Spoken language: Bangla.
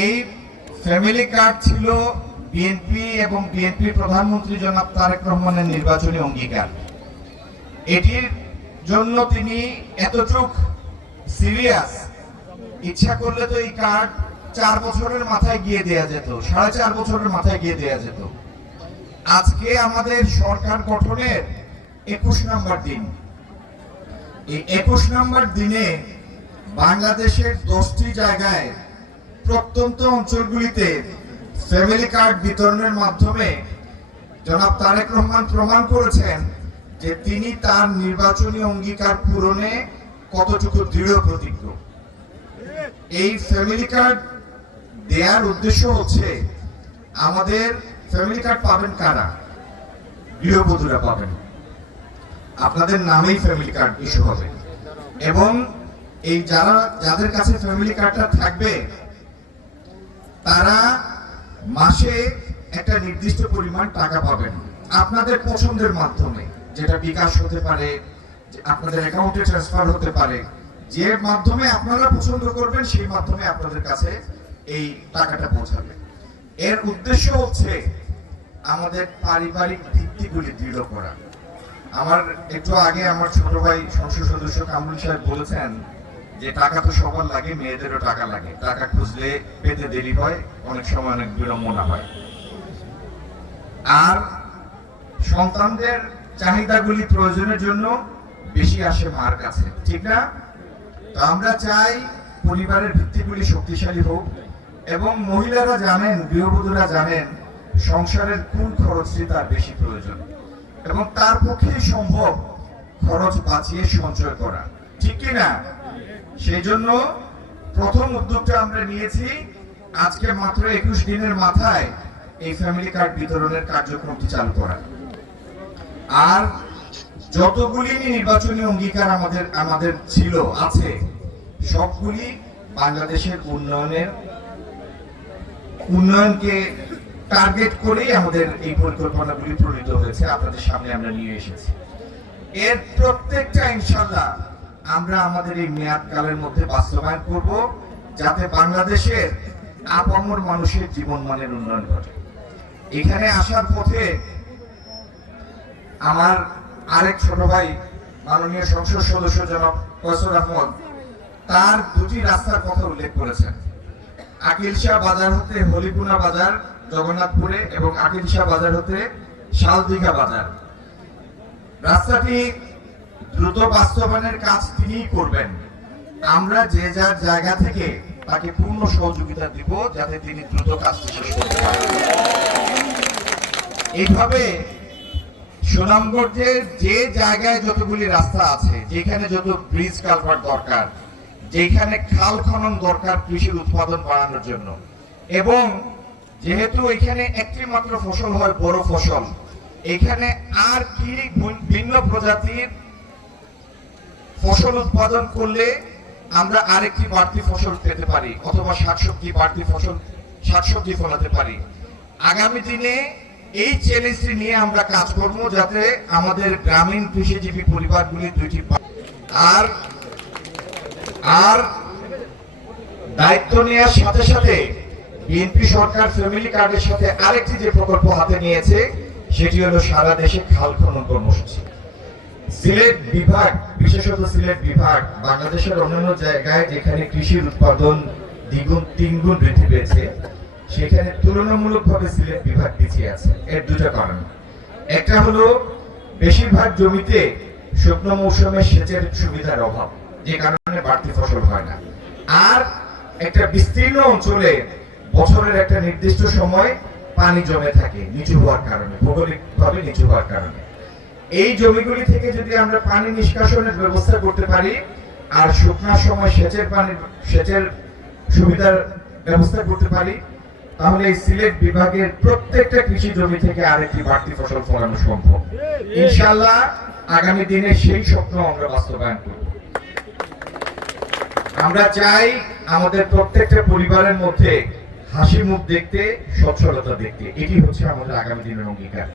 এই ফ্যামিলি কার্ড ছিল বিএনপি এবং বিএনপি প্রধানমন্ত্রী জনাব তারেক রহমানের নির্বাচনী অঙ্গীকার। এটির জন্য তিনি এতটুক সিরিয়াস, ইচ্ছা করলে তো এই কার্ড 4 বছরের মাথায় গিয়ে দেয়া যেত, 4.5 বছরের মাথায় গিয়ে দেয়া যেত। আজকে আমাদের সরকার গঠনের 21 নম্বর দিন। এই 21 নম্বর দিনে বাংলাদেশের 10টি জায়গায় প্রত্যন্ত অঞ্চলগুলিতে ফ্যামিলি কার্ড বিতরণের মাধ্যমে জনাব তারেক রহমান প্রমাণ করেছেন যে তিনি তার নির্বাচনী অঙ্গীকার পূরণে কতটুকু দৃঢ় প্রতিজ্ঞ। এই ফ্যামিলি কার্ড দেওয়ার উদ্দেশ্য হচ্ছে, আমাদের ফ্যামিলি কার্ড পাবেন কারা? গৃহবধূরা পাবেন, আপনাদের নামেই ফ্যামিলি কার্ড ইস্যু হবে এবং এই যাদের কাছে ফ্যামিলি কার্ডটা থাকবে তারা মাসে একটা নির্দিষ্ট পরিমাণ টাকা পাবেন আপনাদের পছন্দের মাধ্যমে, যেটা বিকাশ হতে পারে, আপনাদের অ্যাকাউন্টে ট্রান্সফার হতে পারে। যে মাধ্যমে আপনারা পছন্দ করবেন সেই মাধ্যমে আপনাদের কাছে এই টাকাটা পৌঁছাবে। এর উদ্দেশ্য হচ্ছে আমাদের পারিবারিক ভিত্তিগুলি দৃঢ় করা। আমার একটু আগে আমার ছোট ভাই সংসদ সদস্য কামরুল সাহেব বলেছেন যে টাকা তো সবার লাগে, মেয়েদেরও টাকা লাগে, টাকা খুঁজলে পেতে দেরি হয়, অনেক সময় অনেক বিড়ম্বনা হয়। আর সন্তানদের চাহিদাগুলি প্রয়োজনের জন্য বেশি আসে মার কাছে, ঠিক না? তো আমরা চাই পরিবারের ভিত্তিগুলি শক্তিশালী হোক এবং মহিলারা জানেন, গৃহবধূরা জানেন সংসারের কোন খরচটি তার বেশি প্রয়োজন এবং তার পক্ষেই সম্ভব খরচ বাঁচিয়ে সঞ্চয় করা, ঠিক কিনা? সেই জন্য প্রথম উদ্যোগটা আমরা নিয়েছি আজকে মাত্র 21 দিনের মাথায় এই ফ্যামিলি কার্ড বিতরণের কার্যক্রমটি চালু করা। আর যতগুলি নির্বাচনী অঙ্গীকার আমাদের ছিল আছে সবগুলি বাংলাদেশের উন্নয়নকে টার্গেট করেই আমাদের এই পরিকল্পনাগুলি প্রণীত হয়েছে, আপনাদের সামনে আমরা নিয়ে এসেছি। এর প্রত্যেকটা ইনশাআল্লাহ আমরা আমাদের এই মেয়াদকালের মধ্যে বাস্তবায়ন করব, যাতে বাংলাদেশের আপামর মানুষের জীবনমানের উন্নয়ন ঘটে। এখানে আসার পথে আমার আরেক ছোট ভাই মাননীয় সংসদ সদস্য জনাব ফয়সাল আহমদ তার 2টি রাস্তার কথা উল্লেখ করেছেন, আকিল শাহ বাজার হতে হলিপুনা বাজার জগন্নাথপুরে এবং আকিল শাহ বাজার হতে শালদিঘা বাজার। রাস্তাটি দ্রুত বাস্তবায়নের কাজ তিনিই করবেন। আমরা যে যার জায়গা থেকে তাকে পূর্ণ সহযোগিতা দিব যাতে তিনি দ্রুত কাজটি শেষ করতে পারেন। এইভাবে সুনামগঞ্জের যে জায়গায় যতগুলি রাস্তা আছে, যেখানে যত ব্রিজ কালভার্ট দরকার, যেখানে খাল খনন দরকার কৃষির উৎপাদন বাড়ানোর জন্য, এবং যেহেতু এখানে একটি মাত্র ফসল হয় বড় ফসল, এখানে আর কি ভিন্ন প্রজাতির ফসল উৎপাদন করলে আমরা আরেকটি বাড়তি ফসল পেতে পারি অথবা শাকসবজি ফলাতে পারি। আগামী দিনে এই চ্যালেঞ্জটি নিয়ে আমরা কাজ করব যাতে আমাদের গ্রামীণ কৃষিজীবী পরিবারগুলি 2টি আর দায়িত্ব নেওয়ার সাথে সাথে বিএনপি সরকার ফ্যামিলি কার্ডের সাথে আরেকটি যে প্রকল্প হাতে নিয়েছে সেটি হলো সারা দেশে খাল খনন কর্মসূচি। সিলেট বিভাগ, বিশেষত সিলেট বিভাগ বাংলাদেশের অন্যান্য জায়গায় যেখানে কৃষির উৎপাদন 3 গুণ বৃদ্ধি পেয়েছে, সেখানে তুলনামূলকভাবে সিলেট বিভাগ পিছিয়ে আছে। এর 2টা কারণ। একটা হলো বেশিরভাগ জমিতে শুকনো মৌসুমে সেচের সুবিধার অভাব, যে কারণে বাড়তি ফসল হয় না। আর একটা বিস্তীর্ণ অঞ্চলে বছরের একটা নির্দিষ্ট সময় পানি জমে থাকে নিচু হওয়ার কারণে, ভৌগোলিকভাবে নিচু হওয়ার কারণে। এই জমিগুলি থেকে যদি আমরা পানি নিষ্কাশনের ব্যবস্থা করতে পারি আর শুকনার সময় সেচের সুবিধার ব্যবস্থা করতে পারি, তাহলে এই সিলেট বিভাগের প্রত্যেকটা কৃষি জমি থেকে আরেকটি বাড়তি ফসল ফলানো সম্ভব। ইনশাআল্লাহ আগামী দিনে সেই স্বপ্ন আমরা বাস্তবায়ন করব। আমরা চাই আমাদের প্রত্যেকটা পরিবারের মধ্যে হাসি মুখ দেখতে, সচ্ছলতা দেখতে। এটি হচ্ছে আমাদের আগামী দিনের অঙ্গীকার।